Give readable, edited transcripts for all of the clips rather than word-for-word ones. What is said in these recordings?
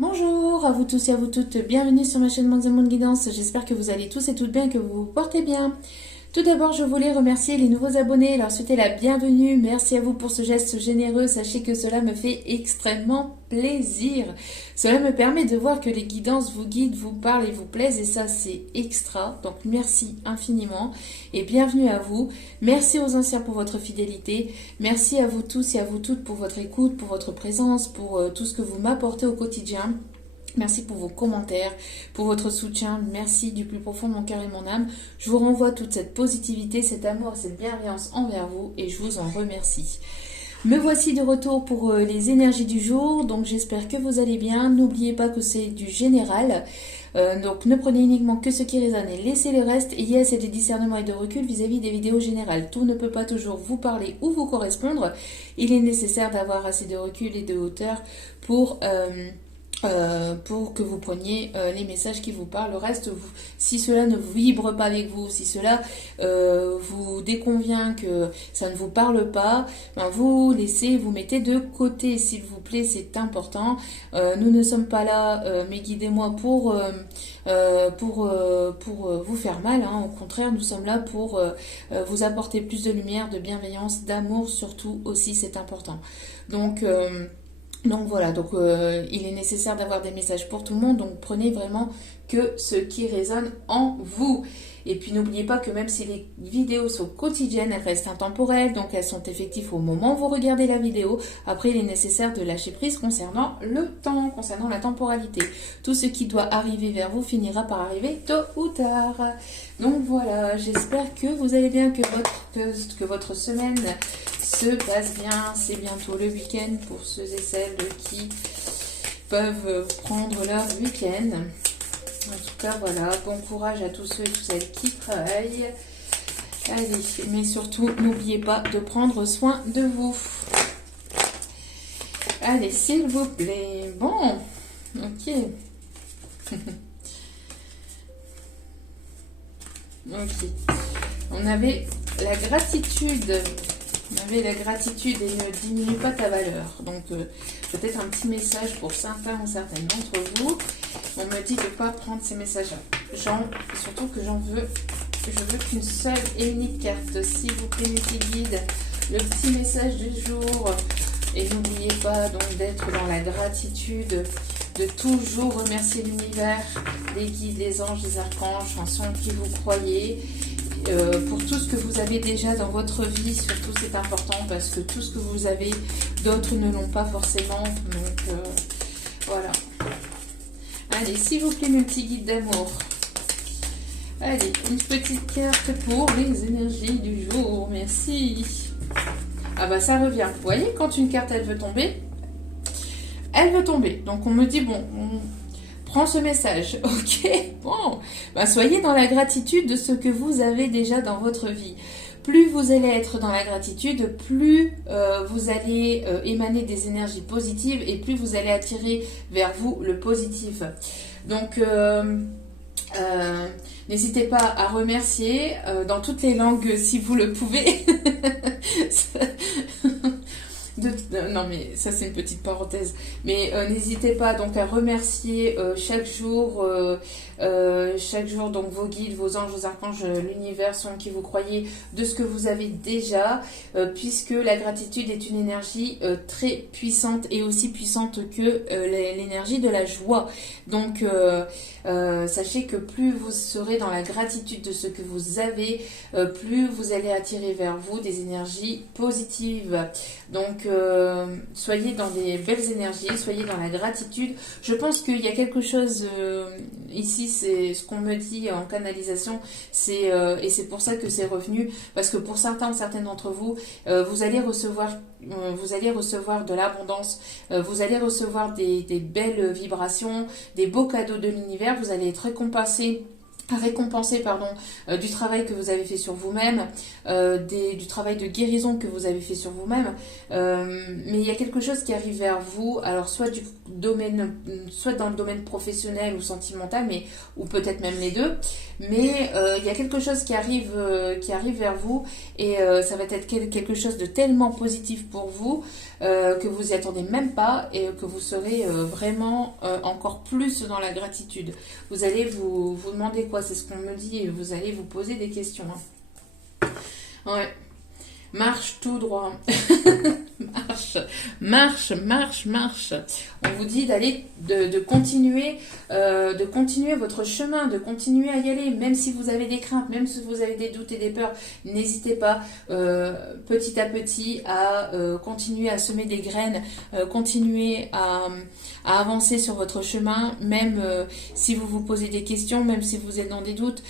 Bonjour à vous tous et à vous toutes, bienvenue sur ma chaîne Monde et Monde Guidance, j'espère que vous allez tous et toutes bien, que vous vous portez bien. Tout d'abord, je voulais remercier les nouveaux abonnés, leur souhaiter la bienvenue, merci à vous pour ce geste généreux, sachez que cela me fait extrêmement plaisir. Cela me permet de voir que les guidances vous guident, vous parlent et vous plaisent et ça c'est extra, donc merci infiniment et bienvenue à vous. Merci aux anciens pour votre fidélité, merci à vous tous et à vous toutes pour votre écoute, pour votre présence, pour tout ce que vous m'apportez au quotidien. Merci pour vos commentaires, pour votre soutien. Merci du plus profond de mon cœur et mon âme. Je vous renvoie toute cette positivité, cet amour, cette bienveillance envers vous et je vous en remercie. Me voici de retour pour les énergies du jour. Donc j'espère que vous allez bien. N'oubliez pas que c'est du général. Donc ne prenez uniquement que ce qui résonne et laissez le reste. Et yes, c'est des discernements et de recul vis-à-vis des vidéos générales. Tout ne peut pas toujours vous parler ou vous correspondre. Il est nécessaire d'avoir assez de recul et de hauteur pour que vous preniez les messages qui vous parlent. Le reste, si cela ne vibre pas avec vous, si cela vous déconvient, que ça ne vous parle pas, ben vous laissez, vous mettez de côté, s'il vous plaît, c'est important. Nous ne sommes pas là, mais guidez-moi pour vous faire mal, hein. Au contraire, nous sommes là pour vous apporter plus de lumière, de bienveillance, d'amour surtout aussi, c'est important. Donc voilà, il est nécessaire d'avoir des messages pour tout le monde, donc prenez vraiment que ce qui résonne en vous. Et puis n'oubliez pas que même si les vidéos sont quotidiennes, elles restent intemporelles, donc elles sont effectives au moment où vous regardez la vidéo. Après, il est nécessaire de lâcher prise concernant le temps, concernant la temporalité. Tout ce qui doit arriver vers vous finira par arriver tôt ou tard. Donc voilà, j'espère que vous allez bien, que votre semaine se passe bien. C'est bientôt le week-end pour ceux et celles qui peuvent prendre leur week-end. En tout cas, voilà, bon courage à tous ceux et toutes celles qui travaillent. Allez, mais surtout, n'oubliez pas de prendre soin de vous. Allez, s'il vous plaît. Bon, ok. Ok. On avait la gratitude. Et ne diminue pas ta valeur. Donc, peut-être un petit message pour certains ou certaines d'entre vous. On me dit de ne pas prendre ces messages-là. Surtout que je veux qu'une seule et unique carte. S'il vous plaît, mes petits guides, le petit message du jour. Et n'oubliez pas donc d'être dans la gratitude, de toujours remercier l'univers, les guides, les anges, les archanges, en ceux qui vous croyez. Pour tout ce que vous avez déjà dans votre vie, surtout c'est important parce que tout ce que vous avez, d'autres ne l'ont pas forcément. Donc voilà. Allez, s'il vous plaît, mes petits guides d'amour. Allez, une petite carte pour les énergies du jour. Merci. Ah bah ça revient. Vous voyez, quand une carte elle veut tomber. Donc on me dit bon. Prends ce message, ok, bon, ben soyez dans la gratitude de ce que vous avez déjà dans votre vie. Plus vous allez être dans la gratitude, plus vous allez émaner des énergies positives et plus vous allez attirer vers vous le positif. Donc, n'hésitez pas à remercier dans toutes les langues si vous le pouvez. Non mais ça c'est une petite parenthèse, mais n'hésitez pas donc à remercier chaque jour donc vos guides, vos anges, vos archanges, l'univers, ceux en qui vous croyez, de ce que vous avez déjà, puisque la gratitude est une énergie très puissante et aussi puissante que l'énergie de la joie. Donc sachez que plus vous serez dans la gratitude de ce que vous avez, plus vous allez attirer vers vous des énergies positives. Donc soyez dans des belles énergies, soyez dans la gratitude. Je pense qu'il y a quelque chose ici, c'est ce qu'on me dit en canalisation, et c'est pour ça que c'est revenu, parce que pour certains ou certaines d'entre vous, vous allez recevoir de l'abondance, vous allez recevoir des belles vibrations, des beaux cadeaux de l'univers, vous allez être récompensé du travail que vous avez fait sur vous-même, du travail de guérison que vous avez fait sur vous-même, mais il y a quelque chose qui arrive vers vous, alors soit dans le domaine professionnel ou sentimental, ou peut-être même les deux, mais il y a quelque chose qui arrive vers vous et ça va être quelque chose de tellement positif pour vous que vous y attendez même pas et que vous serez vraiment encore plus dans la gratitude. Vous allez vous demander quoi, c'est ce qu'on me dit, et vous allez vous poser des questions. Hein. Ouais. Marche tout droit. Marche, marche, marche, marche. On vous dit d'aller, de continuer votre chemin, de continuer à y aller, même si vous avez des craintes, même si vous avez des doutes et des peurs. N'hésitez pas petit à petit à continuer à semer des graines, continuer à avancer sur votre chemin, même si vous vous posez des questions, même si vous êtes dans des doutes.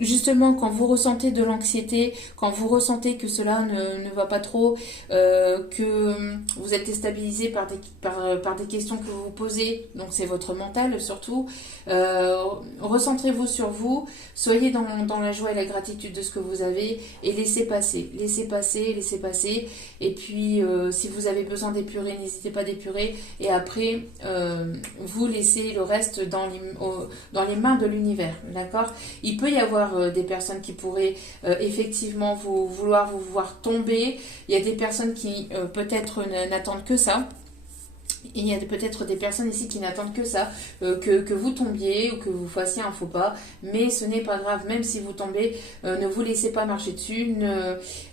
Justement, quand vous ressentez de l'anxiété, quand vous ressentez que cela ne va pas trop, que vous êtes déstabilisé par des questions que vous vous posez, donc c'est votre mental surtout, recentrez-vous sur vous, soyez dans la joie et la gratitude de ce que vous avez et laissez passer, laissez passer, laissez passer. Et puis, si vous avez besoin d'épurer, n'hésitez pas d'épurer. Et après, vous laissez le reste dans les mains de l'univers, d'accord? Il peut y avoir des personnes qui pourraient effectivement vouloir vous voir tomber. Il y a des personnes qui peut-être n'attendent que ça. Il y a peut-être des personnes ici qui n'attendent que ça, que vous tombiez ou que vous fassiez un faux pas, mais ce n'est pas grave, même si vous tombez, ne vous laissez pas marcher dessus.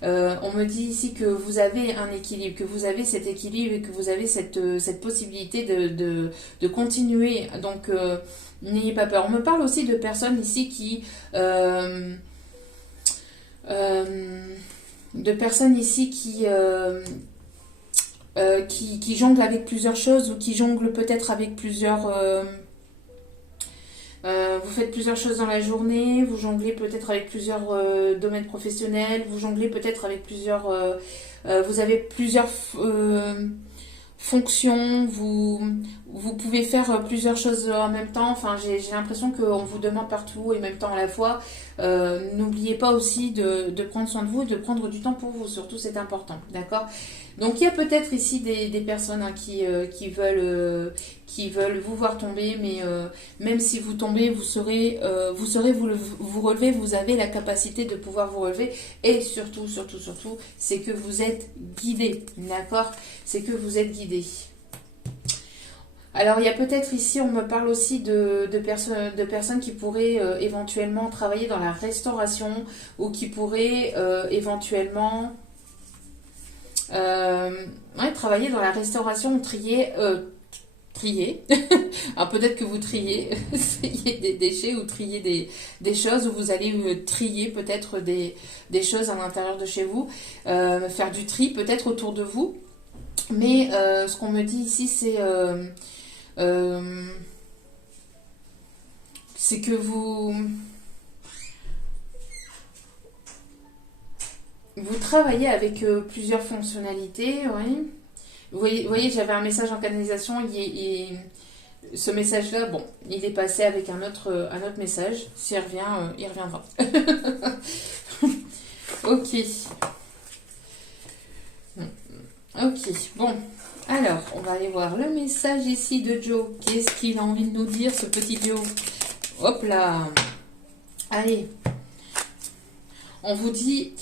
On me dit ici que vous avez un équilibre, que vous avez cet équilibre et que vous avez cette possibilité de continuer. Donc, n'ayez pas peur. On me parle aussi de personnes ici qui jonglent avec plusieurs choses ou qui jonglent peut-être avec plusieurs... vous faites plusieurs choses dans la journée, vous jonglez peut-être avec plusieurs domaines professionnels, vous jonglez peut-être avec plusieurs... vous avez plusieurs fonctions, vous pouvez faire plusieurs choses en même temps. Enfin, j'ai l'impression qu'on vous demande partout et en même temps à la fois. N'oubliez pas aussi de prendre soin de vous et de prendre du temps pour vous, surtout c'est important, d'accord? Donc il y a peut-être ici des personnes hein, qui veulent vous voir tomber, mais même si vous tombez, vous saurez vous relever, vous avez la capacité de pouvoir vous relever, et surtout, c'est que vous êtes guidé, d'accord? C'est que vous êtes guidé. Alors, il y a peut-être ici, on me parle aussi de personnes qui pourraient éventuellement travailler dans la restauration ou qui pourraient éventuellement travailler dans la restauration, trier. Alors, peut-être que vous triez des déchets ou trier des choses, ou vous allez trier peut-être des choses à l'intérieur de chez vous, faire du tri peut-être autour de vous. Mais ce qu'on me dit ici, c'est que vous travaillez avec plusieurs fonctionnalités, oui. Vous voyez, j'avais un message en canalisation, ce message-là, bon, il est passé avec un autre message. S'il revient, il reviendra. Ok. Ok, bon. Alors, on va aller voir le message ici de Joe. Qu'est-ce qu'il a envie de nous dire, ce petit Joe? Hop là. Allez. On vous dit...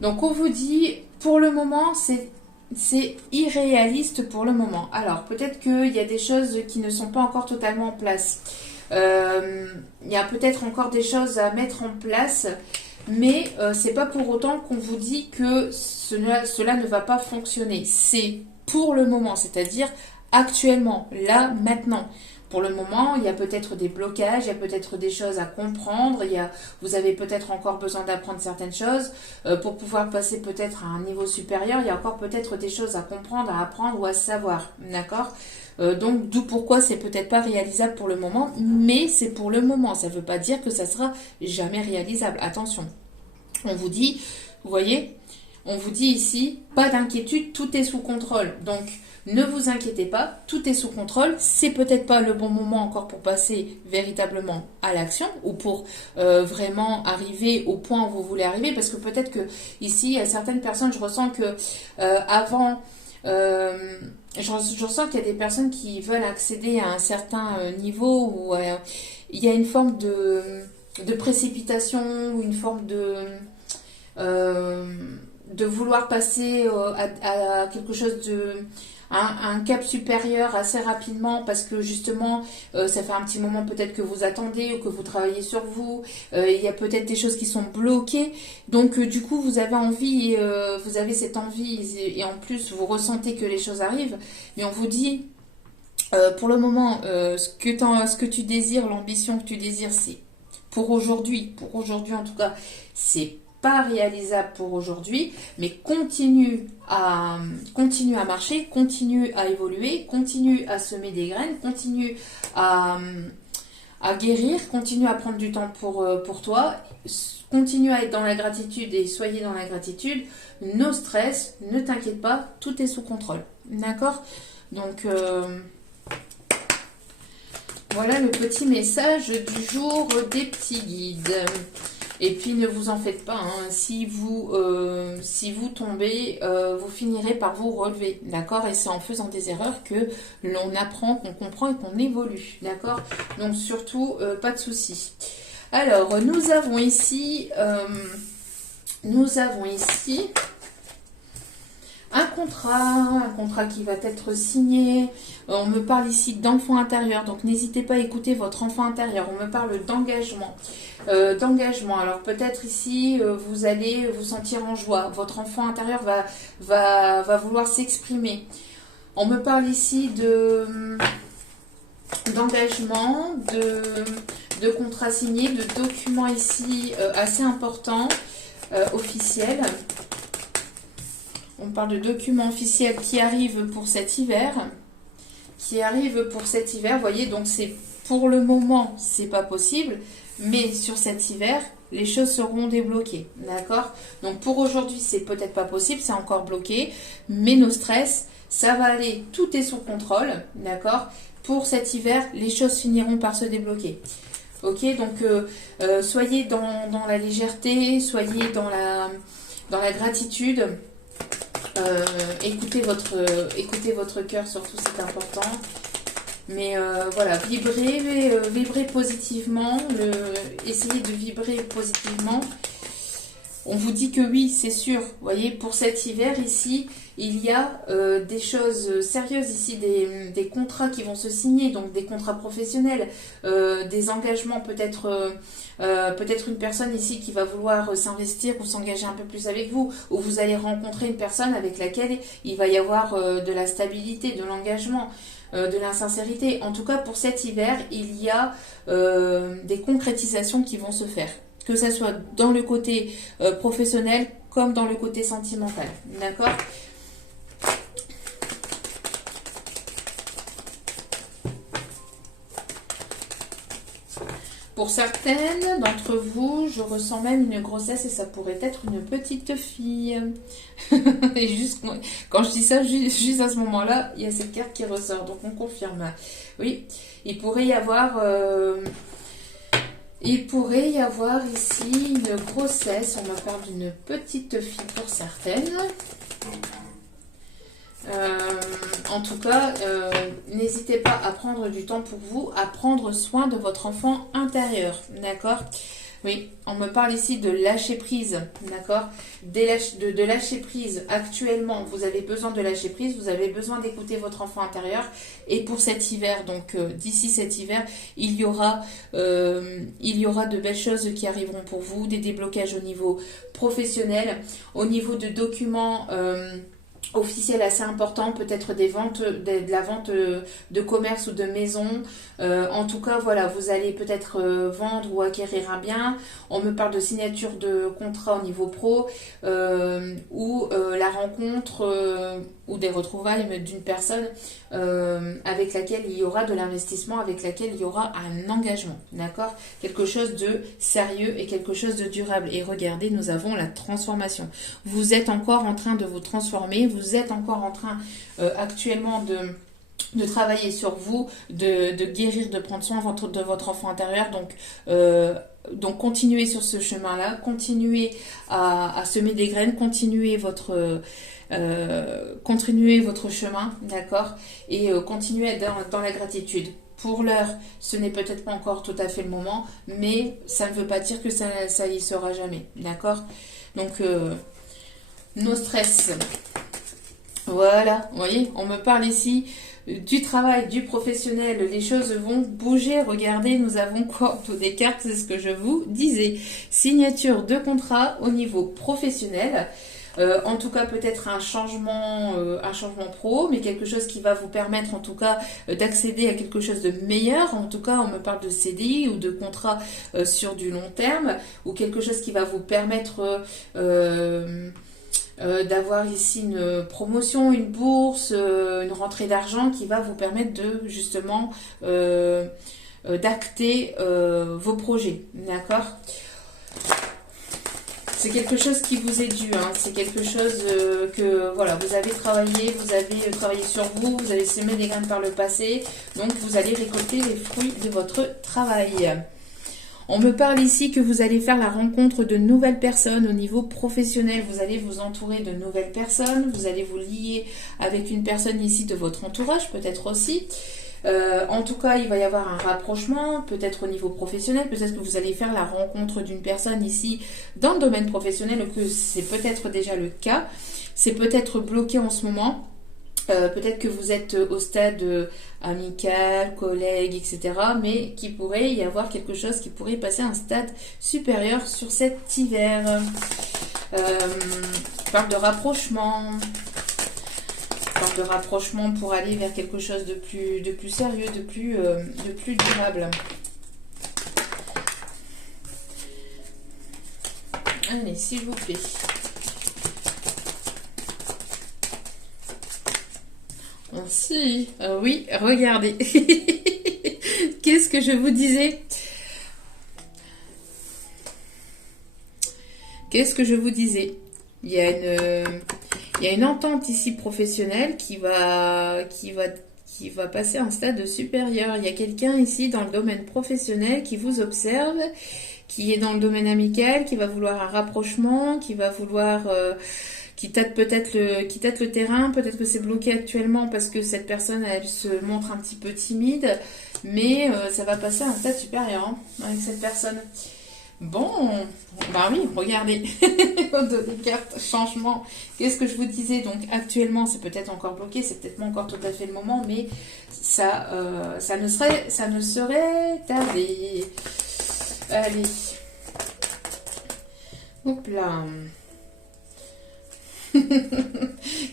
donc, on vous dit, pour le moment, c'est irréaliste pour le moment. Alors, peut-être qu'il y a des choses qui ne sont pas encore totalement en place. Il y a peut-être encore des choses à mettre en place... Mais c'est pas pour autant qu'on vous dit que cela ne va pas fonctionner. C'est pour le moment, c'est-à-dire actuellement, là, maintenant. Pour le moment, il y a peut-être des blocages, il y a peut-être des choses à comprendre, vous avez peut-être encore besoin d'apprendre certaines choses pour pouvoir passer peut-être à un niveau supérieur. Il y a encore peut-être des choses à comprendre, à apprendre ou à savoir, d'accord ? Donc, d'où pourquoi c'est peut-être pas réalisable pour le moment, mais c'est pour le moment. Ça ne veut pas dire que ça sera jamais réalisable. Attention. On vous dit, vous voyez, on vous dit ici, pas d'inquiétude, tout est sous contrôle. Donc, ne vous inquiétez pas, tout est sous contrôle. C'est peut-être pas le bon moment encore pour passer véritablement à l'action ou pour vraiment arriver au point où vous voulez arriver. Parce que peut-être que ici, à certaines personnes, je ressens que avant... je ressens qu'il y a des personnes qui veulent accéder à un certain niveau où il y a une forme de précipitation ou une forme de vouloir passer à quelque chose de un cap supérieur assez rapidement parce que justement ça fait un petit moment peut-être que vous attendez ou que vous travaillez sur vous, il y a peut-être des choses qui sont bloquées, donc du coup vous avez envie, vous avez cette envie et en plus vous ressentez que les choses arrivent, mais on vous dit pour le moment ce que tu désires, l'ambition que tu désires, c'est pour aujourd'hui en tout cas, c'est pas réalisable pour aujourd'hui, mais continue à marcher, continue à évoluer, continue à semer des graines, continue à, à guérir, continue à prendre du temps pour toi, continue à être dans la gratitude et soyez dans la gratitude, no stress, ne t'inquiète pas, tout est sous contrôle, d'accord? Donc voilà le petit message du jour des petits guides. Et puis ne vous en faites pas, hein. Si vous tombez, vous finirez par vous relever, d'accord? Et c'est en faisant des erreurs que l'on apprend, qu'on comprend et qu'on évolue, d'accord? Donc surtout, pas de soucis. Alors, nous avons ici un contrat qui va être signé. On me parle ici d'enfant intérieur, donc n'hésitez pas à écouter votre enfant intérieur. On me parle d'engagement. Alors peut-être ici, vous allez vous sentir en joie. Votre enfant intérieur va vouloir s'exprimer. On me parle ici d'engagement, de contrat signé, de documents ici assez importants, officiels. On parle de documents officiels qui arrivent pour cet hiver. Vous voyez, donc c'est pour le moment, c'est pas possible, mais sur cet hiver, les choses seront débloquées, d'accord? Donc pour aujourd'hui, c'est peut-être pas possible, c'est encore bloqué, mais no stress, ça va aller, tout est sous contrôle, d'accord? Pour cet hiver, les choses finiront par se débloquer. Ok, donc soyez dans la légèreté, soyez dans la gratitude. Écoutez votre cœur, surtout c'est important. Mais voilà, vibrez positivement, essayez de vibrer positivement. On vous dit que oui, c'est sûr. Vous voyez, pour cet hiver ici, il y a des choses sérieuses ici, des contrats qui vont se signer, donc des contrats professionnels, des engagements, peut-être une personne ici qui va vouloir s'investir ou s'engager un peu plus avec vous, ou vous allez rencontrer une personne avec laquelle il va y avoir de la stabilité, de l'engagement, de l'insincérité. En tout cas, pour cet hiver, il y a des concrétisations qui vont se faire. Que ce soit dans le côté professionnel comme dans le côté sentimental. D'accord ? Pour certaines d'entre vous, je ressens même une grossesse et ça pourrait être une petite fille. Et juste quand je dis ça, juste à ce moment-là, il y a cette carte qui ressort. Donc on confirme. Oui, il pourrait y avoir ici une grossesse. On me parle d'une petite fille pour certaines. En tout cas, n'hésitez pas à prendre du temps pour vous, à prendre soin de votre enfant intérieur, d'accord? Oui, on me parle ici de lâcher prise, d'accord? De lâcher prise. Actuellement, vous avez besoin de lâcher prise, vous avez besoin d'écouter votre enfant intérieur. Et pour cet hiver, donc d'ici cet hiver, il y aura de belles choses qui arriveront pour vous, des déblocages au niveau professionnel, au niveau de documents officiel assez important, peut-être des ventes, de la vente de commerce ou de maison. En tout cas, voilà, vous allez peut-être vendre ou acquérir un bien. On me parle de signature de contrat au niveau pro ou la rencontre ou des retrouvailles d'une personne avec laquelle il y aura de l'investissement, avec laquelle il y aura un engagement, d'accord? Quelque chose de sérieux et quelque chose de durable. Et regardez, nous avons la transformation. Vous êtes encore en train de vous transformer, vous êtes encore en train actuellement de travailler sur vous, de guérir, de prendre soin de votre enfant intérieur. Donc continuez sur ce chemin-là, continuez à semer des graines, continuez votre chemin, d'accord? Et continuez à être dans la gratitude. Pour l'heure, ce n'est peut-être pas encore tout à fait le moment, mais ça ne veut pas dire que ça y sera jamais, d'accord? Donc no stress. Voilà, vous voyez, on me parle ici du travail, du professionnel, les choses vont bouger. Regardez, nous avons quoi autour des cartes, c'est ce que je vous disais. Signature de contrat au niveau professionnel. En tout cas, peut-être un changement pro, mais quelque chose qui va vous permettre, en tout cas, d'accéder à quelque chose de meilleur. En tout cas, on me parle de CDI ou de contrat sur du long terme, ou quelque chose qui va vous permettre d'avoir ici une promotion, une bourse, une rentrée d'argent qui va vous permettre de justement d'acter vos projets. D'accord ? C'est quelque chose qui vous est dû, hein. C'est quelque chose que voilà, vous avez travaillé sur vous, vous avez semé des graines par le passé, donc vous allez récolter les fruits de votre travail. On me parle ici que vous allez faire la rencontre de nouvelles personnes au niveau professionnel. Vous allez vous entourer de nouvelles personnes. Vous allez vous lier avec une personne ici de votre entourage, peut-être aussi. En tout cas, il va y avoir un rapprochement, peut-être au niveau professionnel. Peut-être que vous allez faire la rencontre d'une personne ici dans le domaine professionnel, ou que c'est peut-être déjà le cas. C'est peut-être bloqué en ce moment. Peut-être que vous êtes au stade amical, collègue, etc. Mais qu'il pourrait y avoir quelque chose qui pourrait passer à un stade supérieur sur cet hiver. Je parle de rapprochement. Je parle de rapprochement pour aller vers quelque chose de plus sérieux, de plus durable. Allez, s'il vous plaît. Si, oui, regardez. Qu'est-ce que je vous disais? Qu'est-ce que je vous disais? Il y a une entente ici professionnelle qui va passer à un stade supérieur. Il y a quelqu'un ici dans le domaine professionnel qui vous observe, qui est dans le domaine amical, qui va vouloir un rapprochement, qui va vouloir... qui tâte le terrain, peut-être que c'est bloqué actuellement parce que cette personne, elle se montre un petit peu timide, mais ça va passer à un stade supérieur hein, avec cette personne. Bon, bah oui, regardez, les cartes, changement, qu'est-ce que je vous disais? Donc actuellement, c'est peut-être encore bloqué, c'est peut-être pas encore tout à fait le moment, mais ça ne serait tardé. Allez, hop là.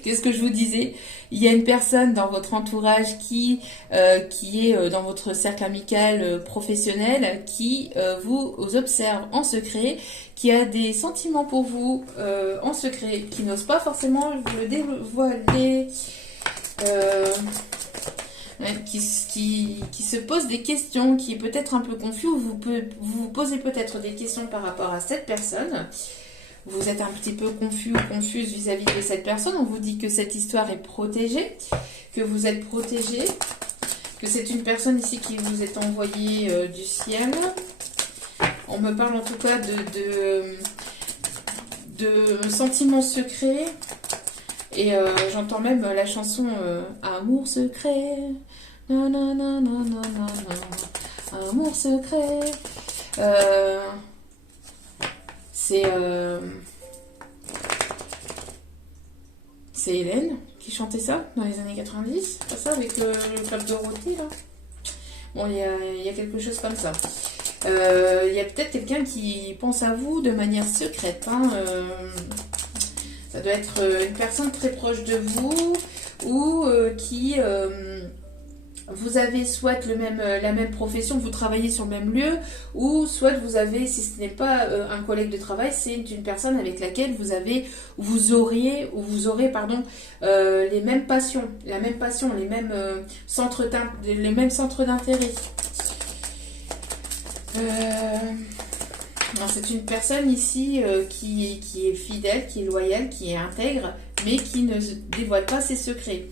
Qu'est-ce que je vous disais? Il y a une personne dans votre entourage qui est dans votre cercle amical professionnel qui vous observe en secret, qui a des sentiments pour vous en secret, qui n'ose pas forcément le dévoiler, qui se pose des questions, qui est peut-être un peu confus, ou vous posez peut-être des questions par rapport à cette personne. Vous êtes un petit peu confus ou confuse vis-à-vis de cette personne. On vous dit que cette histoire est protégée, que vous êtes protégé, que c'est une personne ici qui vous est envoyée du ciel. On me parle en tout cas de sentiments secrets. Et j'entends même la chanson Amour secret. Non, non, non, non, non, non, non. Amour secret. C'est Hélène qui chantait ça dans les années 90, pas ça, avec le club Dorothée là. Bon, il y a quelque chose comme ça. Il y a peut-être quelqu'un qui pense à vous de manière secrète. Hein, ça doit être une personne très proche de vous ou qui... vous avez soit la même profession, vous travaillez sur le même lieu, ou soit vous avez, si ce n'est pas un collègue de travail, c'est une personne avec laquelle vous aurez les mêmes passions, les mêmes centres d'intérêt. C'est une personne ici qui est fidèle, qui est loyale, qui est intègre, mais qui ne dévoile pas ses secrets.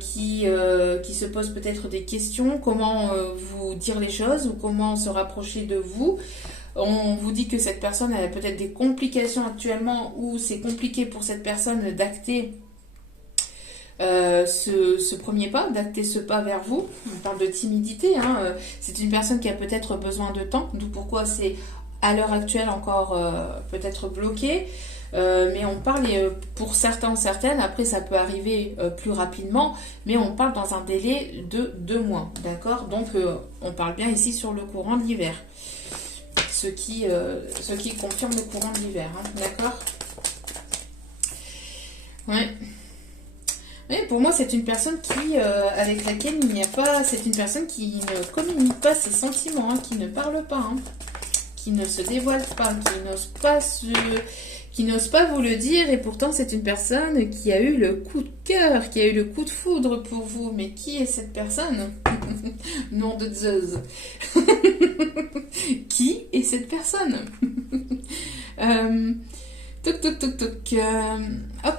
Qui se pose peut-être des questions, comment vous dire les choses ou comment se rapprocher de vous. On vous dit que cette personne a peut-être des complications actuellement, ou c'est compliqué pour cette personne d'acter ce premier pas, d'acter ce pas vers vous. On parle de timidité, hein. C'est une personne qui a peut-être besoin de temps, d'où pourquoi c'est à l'heure actuelle encore peut-être bloqué. Mais on parle pour certains ou certaines, après ça peut arriver plus rapidement, mais on parle dans un délai de 2 mois, d'accord? Donc on parle bien ici sur le courant de l'hiver, ce qui confirme le courant de l'hiver, hein, d'accord? Ouais. Oui, pour moi, c'est une personne avec laquelle il n'y a pas, c'est une personne qui ne communique pas ses sentiments, hein, qui ne parle pas, hein, qui ne se dévoile pas, qui n'ose pas vous le dire, et pourtant c'est une personne qui a eu le coup de cœur, qui a eu le coup de foudre pour vous. Mais qui est cette personne? Nom de Zeus. Qui est cette personne? Toc toc toc toc. Hop.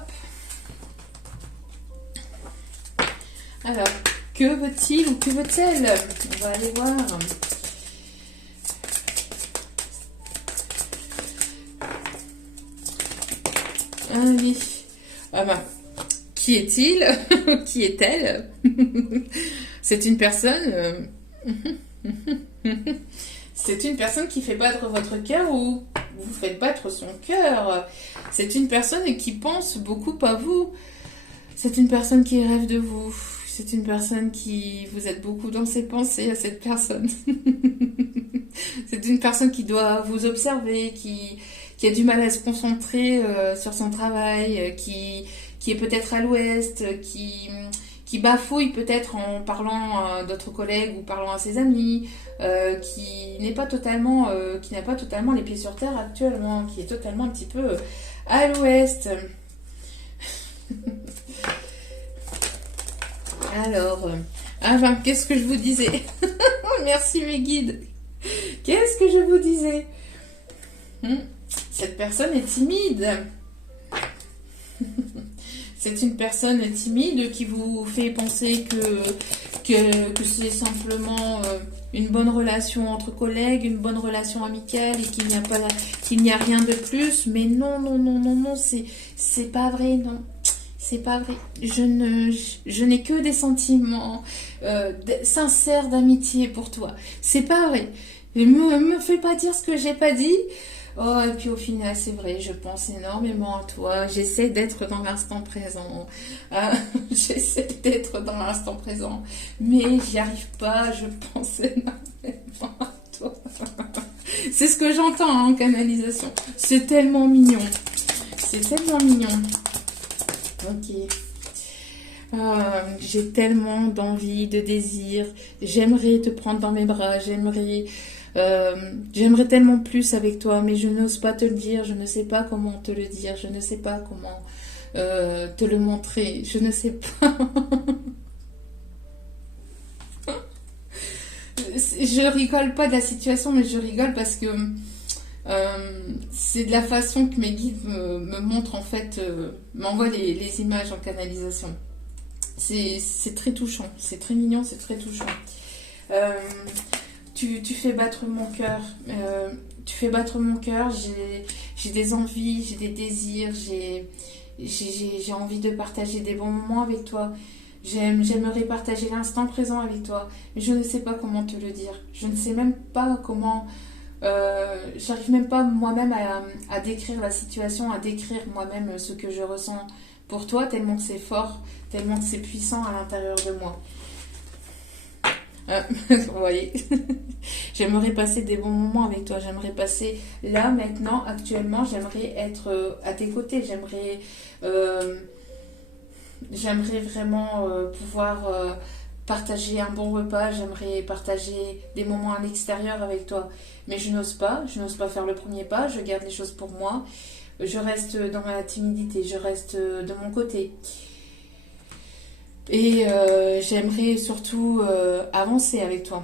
Alors, que veut-il ou que veut-elle? On va aller voir. Allez. Ah ben, qui est-il? Qui est-elle? C'est une personne... C'est une personne qui fait battre votre cœur ou vous faites battre son cœur. C'est une personne qui pense beaucoup à vous. C'est une personne qui rêve de vous. C'est une personne qui... Vous êtes beaucoup dans ses pensées à cette personne. C'est une personne qui doit vous observer, qui a du mal à se concentrer sur son travail, qui est peut-être à l'ouest, qui bafouille peut-être en parlant à d'autres collègues ou parlant à ses amis, qui n'a pas totalement les pieds sur terre actuellement, qui est totalement un petit peu à l'ouest. Alors, enfin, qu'est-ce que je vous disais? Merci mes guides. Qu'est-ce que je vous disais? Cette personne est timide. C'est une personne timide qui vous fait penser que c'est simplement une bonne relation entre collègues, une bonne relation amicale et qu'il n'y a rien de plus. Mais non, non, non, non, non, c'est pas vrai, non. C'est pas vrai. Je n'ai que des sentiments sincères d'amitié pour toi. C'est pas vrai. Me fais pas dire ce que j'ai pas dit. Oh, et puis au final, c'est vrai, je pense énormément à toi. J'essaie d'être dans l'instant présent. J'essaie d'être dans l'instant présent. Mais j'y arrive pas, je pense énormément à toi. C'est ce que j'entends en canalisation. C'est tellement mignon. C'est tellement mignon. Ok. J'ai tellement d'envie, de désir. J'aimerais te prendre dans mes bras. J'aimerais tellement plus avec toi, mais je n'ose pas te le dire. Je ne sais pas comment te le dire. Je ne sais pas comment te le montrer. Je ne sais pas. Je rigole pas de la situation, mais je rigole parce que c'est de la façon que mes guides me montrent, en fait, m'envoient les images en canalisation. C'est très touchant, c'est très mignon, c'est très touchant. Tu fais battre mon cœur. Tu fais battre mon cœur. J'ai des envies, j'ai des désirs, j'ai envie de partager des bons moments avec toi. J'aimerais partager l'instant présent avec toi, mais je ne sais pas comment te le dire. Je ne sais même pas comment... j'arrive même pas moi-même à décrire la situation, à décrire moi-même ce que je ressens pour toi, tellement que c'est fort, tellement que c'est puissant à l'intérieur de moi. Vous voyez, j'aimerais passer des bons moments avec toi. J'aimerais passer là, maintenant, actuellement. J'aimerais être à tes côtés. J'aimerais vraiment pouvoir partager un bon repas. J'aimerais partager des moments à l'extérieur avec toi. Mais je n'ose pas. Je n'ose pas faire le premier pas. Je garde les choses pour moi. Je reste dans la timidité. Je reste de mon côté. Et j'aimerais surtout avancer avec toi.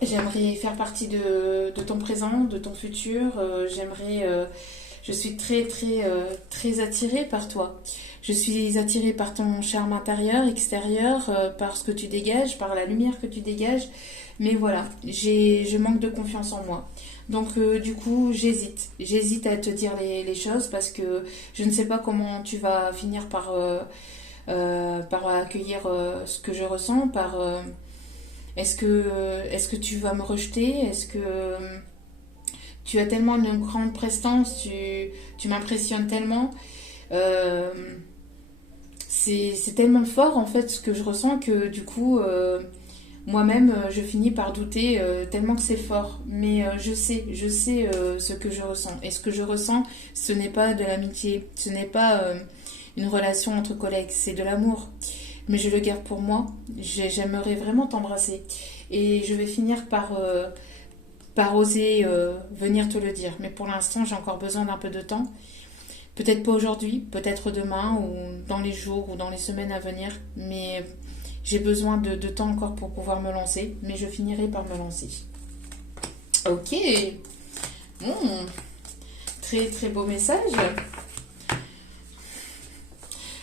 J'aimerais faire partie de ton présent, de ton futur. Je suis très très très attirée par toi. Je suis attirée par ton charme intérieur, extérieur, par ce que tu dégages, par la lumière que tu dégages. Mais voilà, je manque de confiance en moi. Donc du coup, j'hésite. J'hésite à te dire les choses parce que je ne sais pas comment tu vas finir par accueillir ce que je ressens, est-ce que tu vas me rejeter, est-ce que tu as tellement une grande prestance, tu m'impressionnes tellement. Euh, c'est tellement fort en fait ce que je ressens que du coup moi-même je finis par douter tellement que c'est fort. Mais je sais ce que je ressens. Et ce que je ressens, ce n'est pas de l'amitié, ce n'est pas une relation entre collègues, c'est de l'amour. Mais je le garde pour moi. J'aimerais vraiment t'embrasser. Et je vais finir par oser venir te le dire. Mais pour l'instant, j'ai encore besoin d'un peu de temps. Peut-être pas aujourd'hui, peut-être demain ou dans les jours ou dans les semaines à venir. Mais j'ai besoin de temps encore pour pouvoir me lancer. Mais je finirai par me lancer. Ok. Bon. Très très beau message.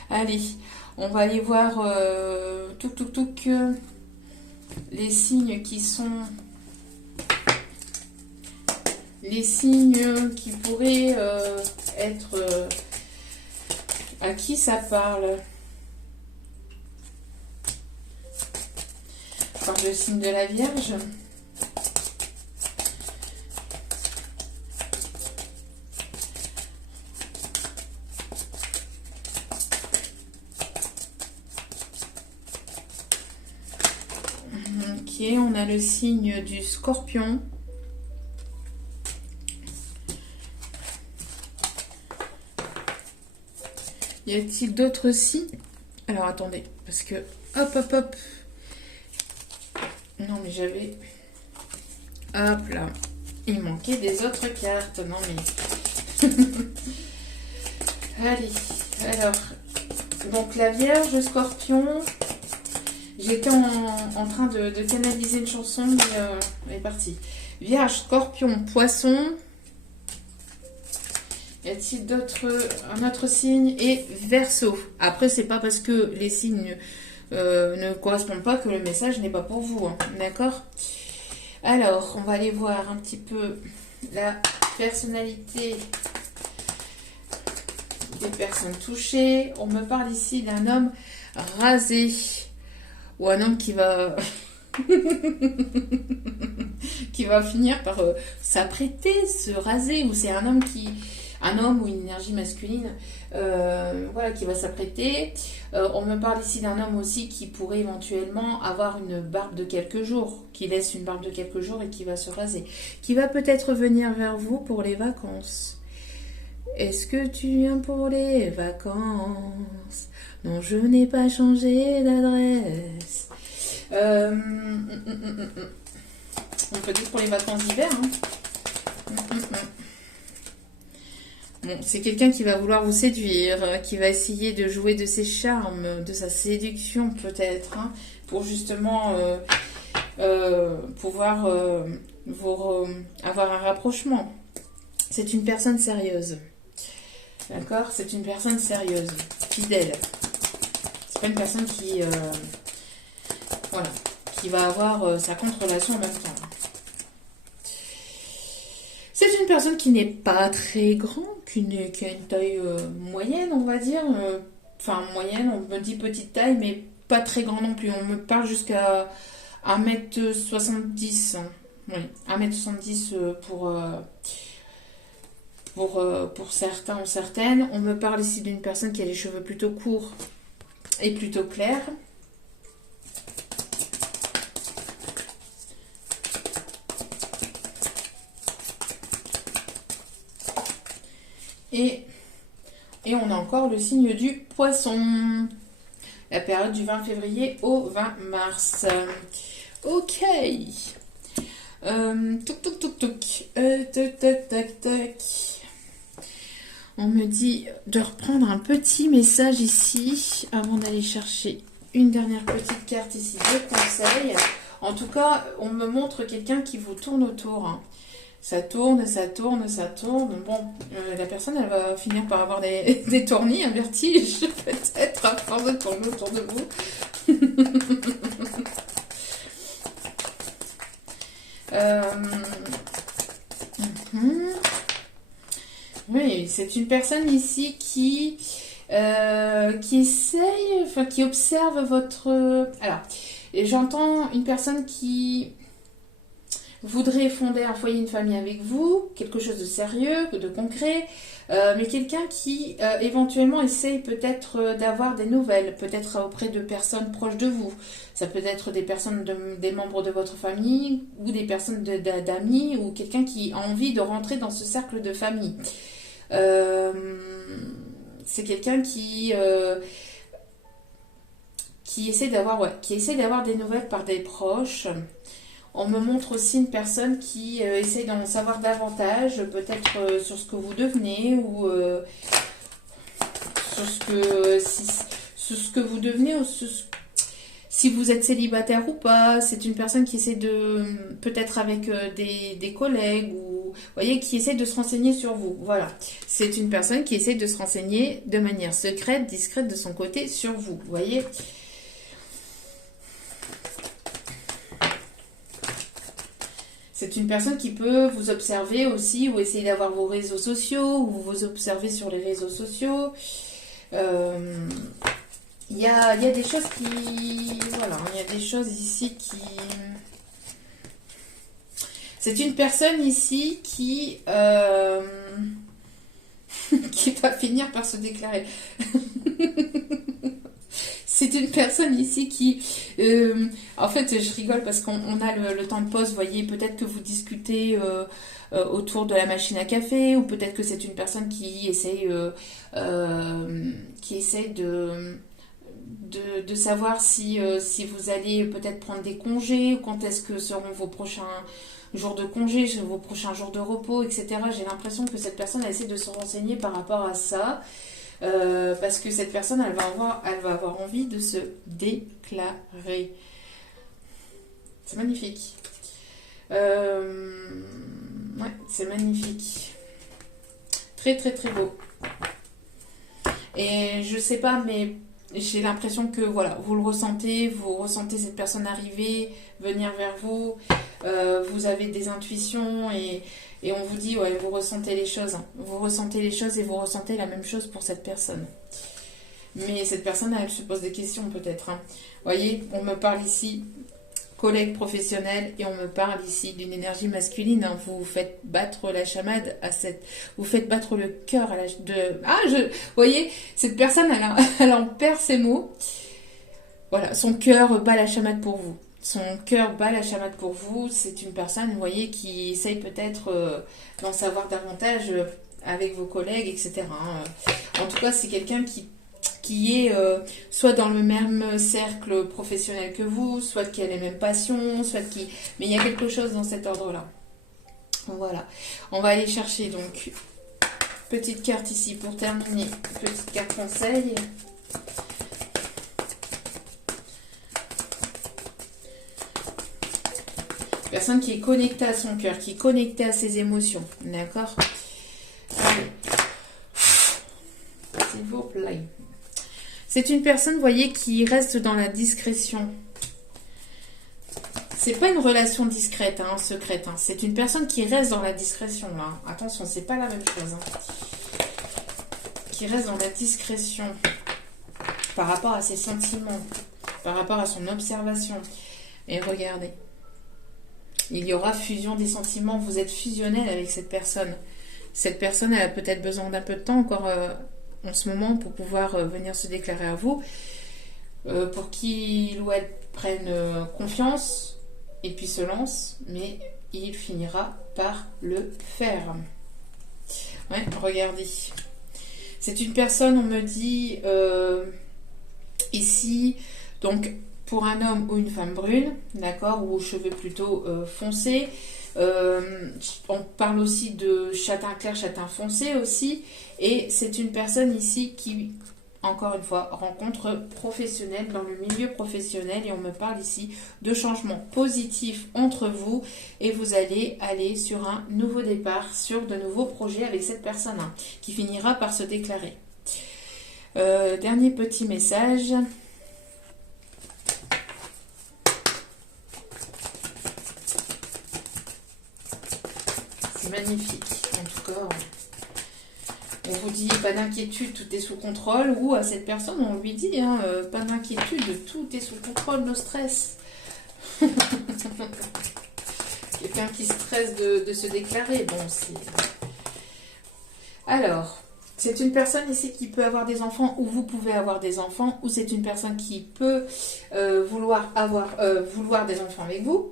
Allez, on va aller voir les signes qui sont... Les signes qui pourraient être... à qui ça parle? On parle le signe de la Vierge. Ok, on a le signe du Scorpion. Y a-t-il d'autres signes? Alors attendez, parce que hop hop hop. Non mais j'avais... Hop là. Il manquait des autres cartes. Non mais... Allez, alors... Donc la Vierge, Scorpion... J'étais en train de canaliser une chanson, mais elle est partie. Vierge, Scorpion, Poisson... Y a-t-il un autre signe? Et Verseau. Après, c'est pas parce que les signes ne correspondent pas que le message n'est pas pour vous. Hein, d'accord? Alors, on va aller voir un petit peu la personnalité des personnes touchées. On me parle ici d'un homme rasé. Ou un homme qui va... qui va finir par s'apprêter, se raser. Ou c'est un homme qui... Un homme ou une énergie masculine voilà, qui va s'apprêter. On me parle ici d'un homme aussi qui pourrait éventuellement avoir une barbe de quelques jours, qui laisse une barbe de quelques jours et qui va se raser. Qui va peut-être venir vers vous pour les vacances. Est-ce que tu viens pour les vacances? Non, je n'ai pas changé d'adresse. On peut dire pour les vacances d'hiver. Hein. Bon, c'est quelqu'un qui va vouloir vous séduire, qui va essayer de jouer de ses charmes, de sa séduction peut-être, hein, pour justement pouvoir avoir un rapprochement. C'est une personne sérieuse. D'accord? C'est une personne sérieuse, fidèle. C'est pas une personne qui, voilà, qui va avoir sa contre-relation en même temps. C'est une personne qui n'est pas très grande, qui a une taille moyenne, on va dire. Enfin, moyenne, on me dit petite taille, mais pas très grand non plus. On me parle jusqu'à 1m70. Oui, 1m70 pour certains ou certaines. On me parle ici d'une personne qui a les cheveux plutôt courts et plutôt clairs. Et on a encore le signe du Poisson. La période du 20 février au 20 mars. Ok. Tac. On me dit de reprendre un petit message ici avant d'aller chercher une dernière petite carte ici de conseil. En tout cas, on me montre quelqu'un qui vous tourne autour. Hein. Ça tourne. Bon, la personne, elle va finir par avoir des tournis, un vertige, peut-être, à force de tourner autour de vous. Oui, c'est une personne ici qui essaye, enfin, qui observe votre... Alors, j'entends une personne qui... voudrait fonder un foyer, une famille avec vous, quelque chose de sérieux, de concret, mais quelqu'un qui éventuellement essaye peut-être d'avoir des nouvelles, peut-être auprès de personnes proches de vous. Ça peut être des personnes, des membres de votre famille, ou des personnes d'amis, ou quelqu'un qui a envie de rentrer dans ce cercle de famille. C'est quelqu'un qui essaie d'avoir des nouvelles par des proches. On me montre aussi une personne qui essaie d'en savoir davantage, peut-être sur ce que vous devenez ou sur ce que vous devenez ou si vous êtes célibataire ou pas. C'est une personne qui essaie de, peut-être avec des collègues ou, vous voyez, qui essaie de se renseigner sur vous. Voilà. C'est une personne qui essaie de se renseigner de manière secrète, discrète de son côté sur vous. Vous voyez ? C'est une personne qui peut vous observer aussi ou essayer d'avoir vos réseaux sociaux ou vous observer sur les réseaux sociaux. Il y a des choses qui... Voilà, il y a des choses ici qui... C'est une personne ici qui... qui va finir par se déclarer. C'est une personne ici qui... en fait, je rigole parce qu'on a le temps de pause. Vous voyez, peut-être que vous discutez autour de la machine à café ou peut-être que c'est une personne qui essaye de savoir si vous allez peut-être prendre des congés ou quand est-ce que seront vos prochains jours de congé, vos prochains jours de repos, etc. J'ai l'impression que cette personne essaie de se renseigner par rapport à ça. Parce que cette personne, elle va avoir envie de se déclarer. C'est magnifique. Ouais, c'est magnifique. Très, très, très beau. Et je sais pas, mais j'ai l'impression que, voilà, vous ressentez cette personne arriver, venir vers vous. Vous avez des intuitions et on vous dit, ouais, vous ressentez les choses. Hein. Vous ressentez les choses et vous ressentez la même chose pour cette personne. Mais cette personne, elle se pose des questions peut-être. Hein. Vous voyez, on me parle ici, collègue professionnel, et on me parle ici d'une énergie masculine. Hein. Vous faites battre la chamade à cette... Vous faites battre le cœur à la... Vous voyez, cette personne, elle en perd ses mots. Voilà, son cœur bat la chamade pour vous. Son cœur bat la chamade pour vous. C'est une personne, vous voyez, qui essaye peut-être d'en savoir davantage avec vos collègues, etc. Hein. En tout cas, c'est quelqu'un qui est soit dans le même cercle professionnel que vous, soit qui a les mêmes passions, mais il y a quelque chose dans cet ordre-là. Voilà. On va aller chercher donc petite carte ici pour terminer. Petite carte conseil. Personne qui est connectée à son cœur, qui est connectée à ses émotions. D'accord ? S'il vous plaît. C'est une personne, vous voyez, qui reste dans la discrétion. C'est pas une relation discrète, hein, secrète. Hein. C'est une personne qui reste dans la discrétion. Là. Attention, c'est pas la même chose. Hein. Qui reste dans la discrétion par rapport à ses sentiments, par rapport à son observation. Et regardez. Il y aura fusion des sentiments. Vous êtes fusionnel avec cette personne. Cette personne, elle a peut-être besoin d'un peu de temps encore en ce moment pour pouvoir venir se déclarer à vous. Pour qu'il ou elle prenne confiance et puis se lance. Mais il finira par le faire. Ouais, regardez. C'est une personne, on me dit ici, donc... pour un homme ou une femme brune, d'accord, ou aux cheveux plutôt foncés. On parle aussi de châtain clair, châtain foncé aussi. Et c'est une personne ici qui, encore une fois, rencontre professionnelle dans le milieu professionnel. Et on me parle ici de changements positifs entre vous. Et vous allez aller sur un nouveau départ, sur de nouveaux projets avec cette personne qui finira par se déclarer. Dernier petit message. Magnifique, en tout cas. On vous dit pas d'inquiétude, tout est sous contrôle. Ou à cette personne, on lui dit pas d'inquiétude, tout est sous contrôle, no stress. quelqu'un qui stresse de se déclarer. Bon, c'est... Alors, c'est une personne ici qui peut avoir des enfants ou vous pouvez avoir des enfants, ou c'est une personne qui peut vouloir des enfants avec vous.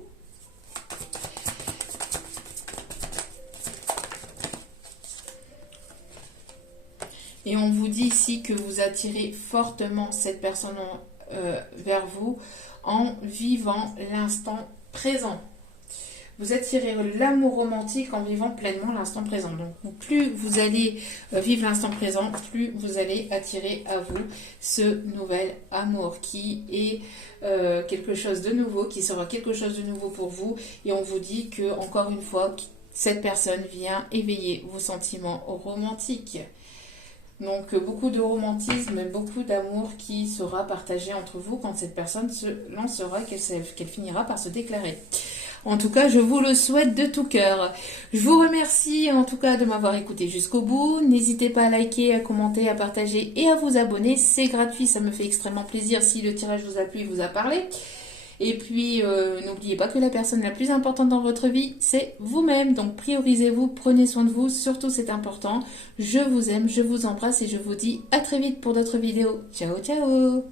Et on vous dit ici que vous attirez fortement cette personne vers vous en vivant l'instant présent. Vous attirez l'amour romantique en vivant pleinement l'instant présent. Donc, plus vous allez vivre l'instant présent, plus vous allez attirer à vous ce nouvel amour qui est quelque chose de nouveau, qui sera quelque chose de nouveau pour vous. Et on vous dit que, encore une fois, cette personne vient éveiller vos sentiments romantiques. Donc beaucoup de romantisme, beaucoup d'amour qui sera partagé entre vous quand cette personne se lancera, qu'elle finira par se déclarer. En tout cas, je vous le souhaite de tout cœur. Je vous remercie en tout cas de m'avoir écouté jusqu'au bout. N'hésitez pas à liker, à commenter, à partager et à vous abonner. C'est gratuit, ça me fait extrêmement plaisir si le tirage vous a plu et vous a parlé. Et puis, n'oubliez pas que la personne la plus importante dans votre vie, c'est vous-même. Donc, priorisez-vous, prenez soin de vous. Surtout, c'est important. Je vous aime, je vous embrasse et je vous dis à très vite pour d'autres vidéos. Ciao, ciao!